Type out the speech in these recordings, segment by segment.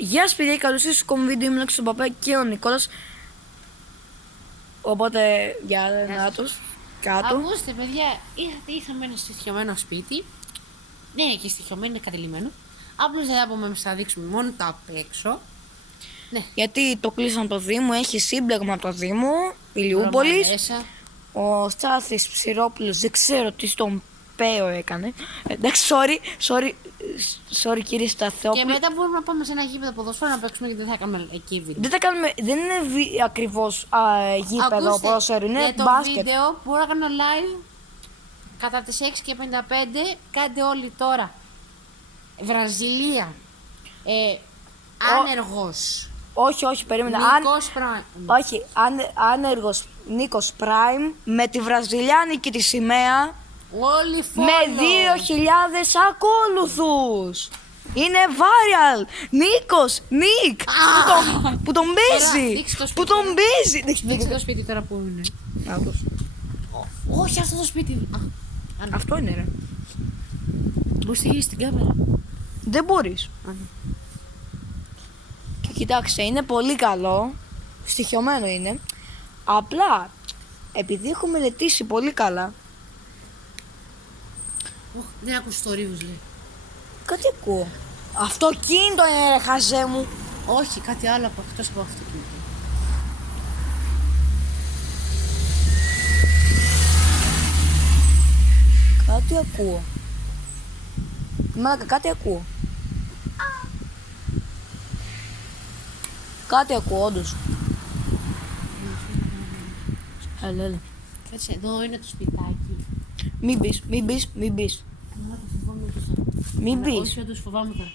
Γεια σας παιδιά, καλώς ήρθατε στο ακόμη βίντεο. Ήμουν στον Παπά και ο Νικόλας. Οπότε για να τους κάτω. Ακούστε παιδιά, είχαμε ένα στοιχειωμένο σπίτι. Ναι, και στοιχειωμένο είναι κατελημένο. Απλώς δεν θα πούμε, θα δείξουμε μόνο τα απ' έξω. Ναι. Γιατί το κλείσαν το Δήμο, έχει σύμπλεγμα από το Δήμο Ηλιούπολης. Μέσα. Ο Στάθης Ψηρόπουλος δεν ξέρω τι στον Πέο έκανε. Εντάξει, sorry κύριε Σταθόπουλο. Και μετά μπορούμε να πάμε σε ένα γήπεδο ποδοσφαίρου να παίξουμε, γιατί δεν θα κάνουμε εκεί βίντεο. Δεν τα κάνουμε, δεν είναι ακριβώς γήπεδο ποδοσφαίρου, είναι για το μπάσκετ. βίντεο μπορώ να κάνω live κατά τις 6:55. Κάντε όλοι τώρα. Βραζιλία. Άνεργος. Όχι, περίμενε. Νικός Πράιμ. Όχι, άνεργος Νίκος Πράιμ με τη βραζιλιάνικη τη σημαία Όλοι follow. με 2.000 ακόλουθους. Είναι viral. Νίκ, που τον παίζει. δείξε το σπίτι. Που τον παίζει. Δείξτε το σπίτι τώρα που είναι. Όχι, αυτό το σπίτι. Αυτό είναι ρε. Μπορείς να γυρίσεις την κάμερα. Δεν μπορείς. Και κοιτάξτε, είναι πολύ καλό. Στοιχειωμένο είναι. Απλά, επειδή έχω μελετήσει πολύ καλά. Δεν ακούς το ρίβους λέει. Κάτι ακούω. Αυτοκίνητο είναι ρε χαζέ μου. Όχι, κάτι άλλο από εκτός από αυτό. Κάτι ακούω. Μαλάκα, κάτι ακούω. Κάτι ακούω, όντως. Έλα. Κάτσε, εδώ είναι το σπιτάκι. Μην πεις. Μην πεις. Όχι, όντως φοβάμαι τώρα.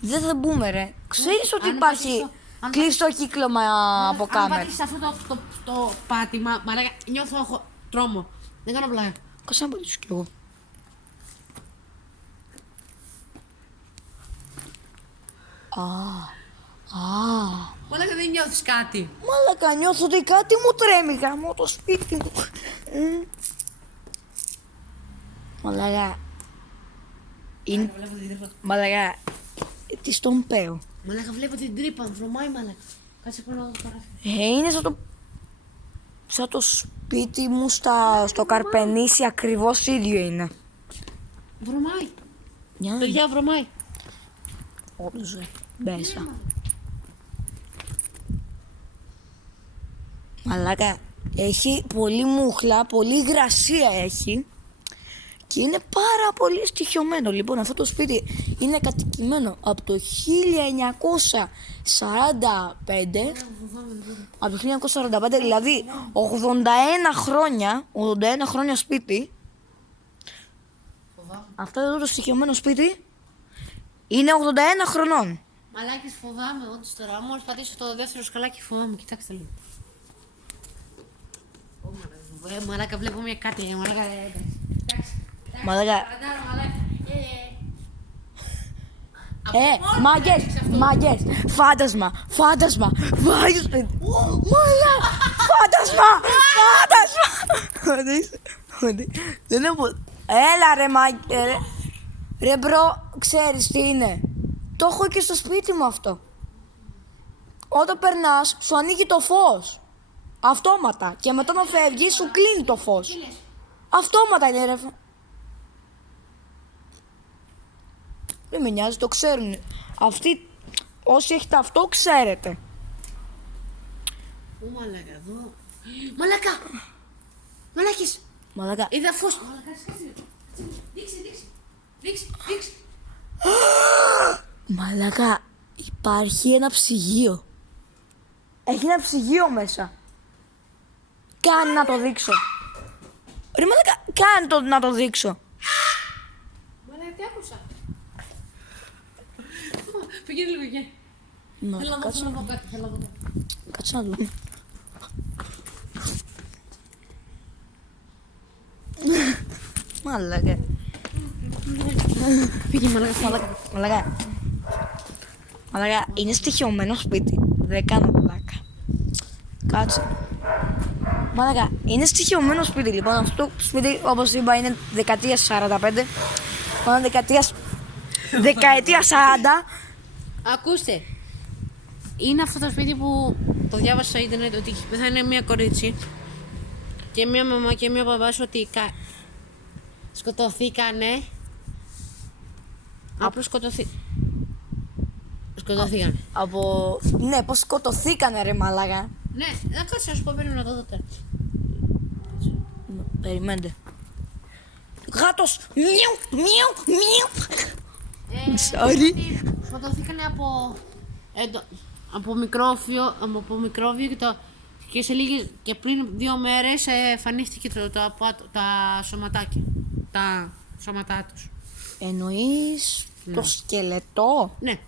Δεν θα μπούμε ρε. Ξέρεις ότι αν υπάρχει πατήσεις αν κλειστό κύκλωμα από Αν κάμερα. πατήσεις αυτό το πάτημα, μαλάκα, νιώθω τρόμο. Δεν κάνω πλάκα. Κάτσε να πατήσω κι εγώ. Μαλάκα, δεν νιώθεις κάτι. Μαλάκα, νιώθω ότι κάτι μου τρέμει γαμώ το σπίτι μου. Μαλάκα. Είναι... Μαλάκα. Τι στον Πέο. Μαλάκα, βλέπω την τρύπα, βρωμάει μαλάκα. Κάτσε πάνω εδώ τώρα. Είναι σαν το σπίτι μου στο Καρπενήσι, ακριβώς ίδιο είναι. Βρωμάει. Για να Παιδιά, βρωμάει. όντως μέσα. Μαλάκα, έχει πολύ μούχλα, πολύ υγρασία έχει και είναι πάρα πολύ στοιχειωμένο. Λοιπόν, αυτό το σπίτι είναι κατοικημένο από το 1945, από το 1945, δηλαδή 81 χρόνια σπίτι. Αυτό εδώ το στοιχειωμένο σπίτι είναι 81 χρονών. Μαλάκες, φοβάμαι όντως τώρα. Μόλις πατήσω το δεύτερο σκαλάκι, φοβάμαι. Κοιτάξτε λίγο. Μαλάκα, βλέπω μια κάτι. Μαλάκα, εντάξει. Μαλάκα. Παραντάρω, μαλάκα. Μάγκες, φάντασμα, φάντασμα. Μαλάκα, φάντασμα. Δεν έχω... Έλα ρε μάγκε, ρε μπρο, ξέρεις τι είναι. Το έχω και στο σπίτι μου αυτό. Όταν περνάς, σου ανοίγει το φως. Αυτόματα. Και μετά να φεύγεις, σου κλείνει το φως. Αυτόματα είναι ρε. Δεν με νοιάζει, το ξέρουν. Αυτοί, όσοι έχετε αυτό, ξέρετε. Ω, μαλάκα, εδώ. Μαλάκα! Μαλάκες! Μαλάκα. Είδα φως. Μαλάκα, κάτσε. Δείξε. Μαλάκα, υπάρχει ένα ψυγείο. Έχει ένα ψυγείο μέσα. Κάνε να το δείξω. Ρε μαλάκα, κάνε να το δείξω. Μαλάκα, τι άκουσα. Πήγαινε λίγο εκεί. Να, Θέλω να κάτσε δω κάτι. Κάτσε να δούμε. Μαλάκα. Πήγε μαλάκα. Μαλάκα, είναι στοιχειωμένο σπίτι. Δεν κάνω πλάκα. Κάτσε. Μαλάκα, είναι στοιχειωμένο σπίτι. Λοιπόν, αυτό το σπίτι, όπως είπα, είναι δεκαετία 45. Πάνω δεκαετία 40. Ακούστε. Είναι αυτό το σπίτι που το διάβασα στο ίντερνετ ότι θα είναι μια κορίτσι και μια μαμά και μια παπάς ότι σκοτωθήκανε. Απλώς σκοτωθήκανε. Ναι, πώς σκοτωθήκανε ρε μαλάκα. Ναι, να κάτσε να σου πω περίμενα το δω. Περιμένετε. Γάτος! Μιου, μιου, μιου. Sorry. Σκοτωθήκανε από μικρόβιο και σε λίγες και πριν 2 μέρες εμφανίστηκε τα σωματάκια. Τα σώματά τους. Εννοείς το σκελετό? Ναι.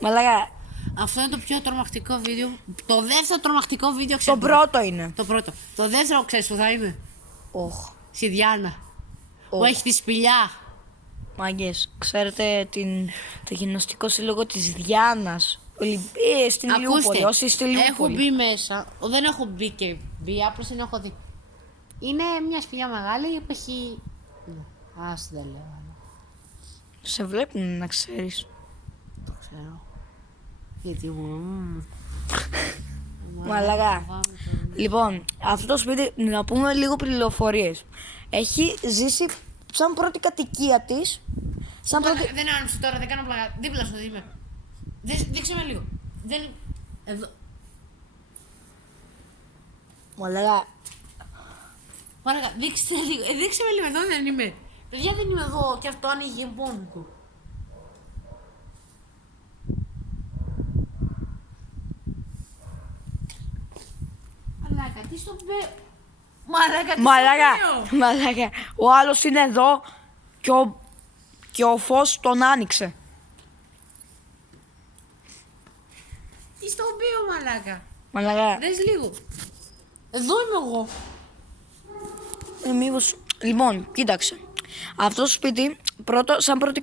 Μαλάκα, Αυτό είναι το πιο τρομακτικό βίντεο. Το δεύτερο τρομακτικό βίντεο το ξέρω. πρώτο είναι. Το πρώτο. Το δεύτερο ξέρεις που θα είναι. Οχ, Στη Διάνα. Που έχει τη σπηλιά. μάγκες, ξέρετε το γυμναστικό σύλλογο της Διάνας. Στην Ηλιούπολη, όσοι στη έχω Ηλιούπολη. μπει μέσα. Δεν έχω μπει και μπει, απλώς δεν έχω δει. Είναι μια σπηλιά μεγάλη που έχει. Ας δεν λέω. Σε βλέπουν να ξέρεις. Το ξέρω. Γιατί μου. Μαλάκα. Λοιπόν, αυτό το σπίτι, να πούμε λίγο πληροφορίες. Έχει ζήσει σαν πρώτη κατοικία της. Σαν πρώτη... Δεν άνοιξε τώρα, δεν κάνω πλάκα. Δίπλα σου είμαι. Δείξε με λίγο. Δεν. Εδώ. Μαλάκα, Παρακά, δείξτε λίγο. Δείξε με λίγο, εδώ δεν είμαι. Παιδιά, δεν είμαι εδώ και αυτό άνοιγε μόνο του. Μαλάκα, τι στο πέ... Μαλάκα, τι στο πέω. μαλάκα. Ο άλλος είναι εδώ και ο φως τον άνοιξε. Τι στο πέω, μαλάκα. Μαλάκα. Δες λίγο. Εδώ είμαι εγώ. Μήπως... Λοιπόν, κοίταξε. Αυτό το σπίτι, σαν πρώτη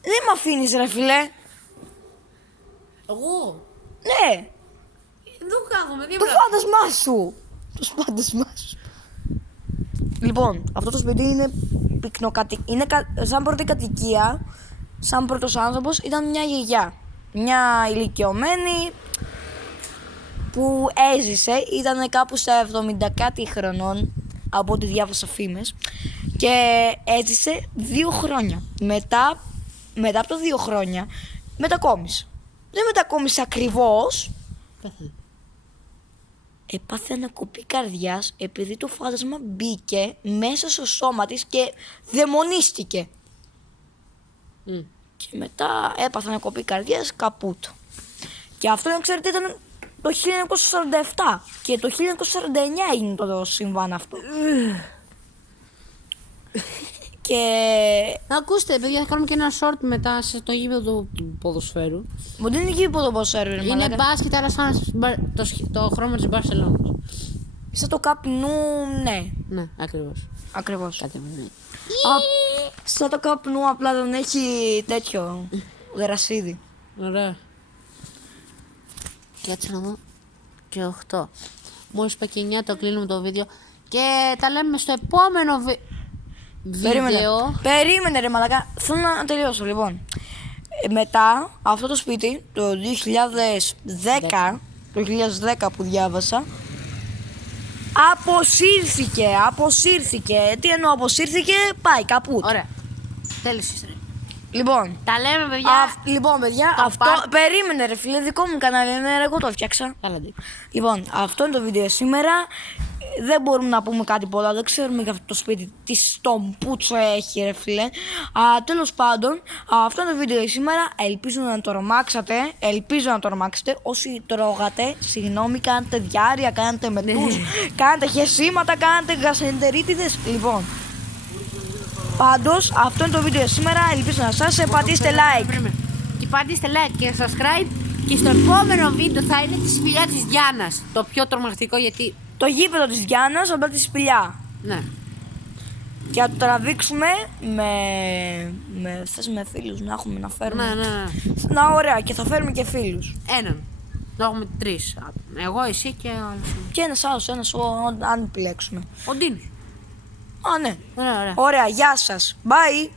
δεν με αφήνεις ρε φίλε. Εγώ. Ναι, Εδώ κάθομαι, το δίπλα. φάντασμά σου. Το φάντασμά σου. Λοιπόν, αυτό το σπίτι είναι είναι σαν πρώτη κατοικία, σαν πρώτος άνθρωπος, ήταν μια γιαγιά. Μια ηλικιωμένη που έζησε, ήταν κάπου στα 70 κάτι χρονών, από ό,τι διάβασα φήμες, και έζησε 2 χρόνια. Μετά από τα 2 χρόνια μετακόμισε. Δεν μετακόμισε ακριβώς. Έπαθε ανακοπή καρδιάς επειδή το φάντασμα μπήκε μέσα στο σώμα της και δαιμονίστηκε. Και μετά έπαθε ανακοπή καρδιάς, καπούτο. Και αυτό, να ξέρετε, ήταν το 1947 και το 1949 έγινε το συμβάν αυτό. Και... Ακούστε, παιδιά, θα κάνουμε και ένα short μετά στο γήπεδο του ποδοσφαίρου. Μου δεν είναι γήπεδο ποδοσφαίρου, ρε Είναι μαλάκα. μπάσκετ, αλλά σαν το χρώμα της Μπαρσελόνας. Σαν το Camp Nou, ναι, Ναι, ακριβώς. ακριβώς. Κάτι μου ναι. Σαν το Camp Nou, απλά δεν έχει τέτοιο γρασίδι. Ωραία. Κάτσε να δω. Και 8. Μόλις είπα και 9 το κλείνουμε το βίντεο. Και τα λέμε στο επόμενο βίντεο. Περίμενε ρε μαλακά. Θέλω να τελειώσω λοιπόν. Μετά αυτό το σπίτι, το 2010 που διάβασα, αποσύρθηκε. Τι εννοώ αποσύρθηκε, πάει κάπου. Ωραία. Τέλειωσες, ρε. Λοιπόν, Τα λέμε, παιδιά. λοιπόν παιδιά, Το αυτό, περίμενε ρε φίλε, δικό μου κανάλι είναι, εγώ το φτιάξα. Καλά, ντε. Λοιπόν, αυτό είναι το βίντεο σήμερα. Δεν μπορούμε να πούμε κάτι πολλά, δεν ξέρουμε για αυτό το σπίτι τι στον πούτσο έχει ρε φίλε. Τέλος πάντων, αυτό είναι το βίντεο σήμερα. Ελπίζω να το ρομάξετε. Όσοι τρώγατε, συγγνώμη, κάνετε διάρρεια, κάνετε μετούς, κάνετε χεσίματα, κάνετε γασεντερίτιδες. Λοιπόν, πάντως αυτό είναι το βίντεο σήμερα. Ελπίζω να σας πατήστε like. Και πατήστε like και subscribe. Και στο επόμενο βίντεο θα είναι τη σπηλιά της Διάνας. Το πιο τρομακτικό γιατί. Το γήπεδο της Διάννας από τη σπηλιά. Ναι. Και να το τραβήξουμε με φίλους να έχουμε να φέρουμε. Ναι. Να ωραία, και θα φέρουμε και φίλους. Έναν. Το έχουμε 3. Εγώ, εσύ και ο άλλος. Και ένας αν επιλέξουμε. Ο Ντίνος. Ναι. Ωραία. Ωραία, γεια σας. Bye.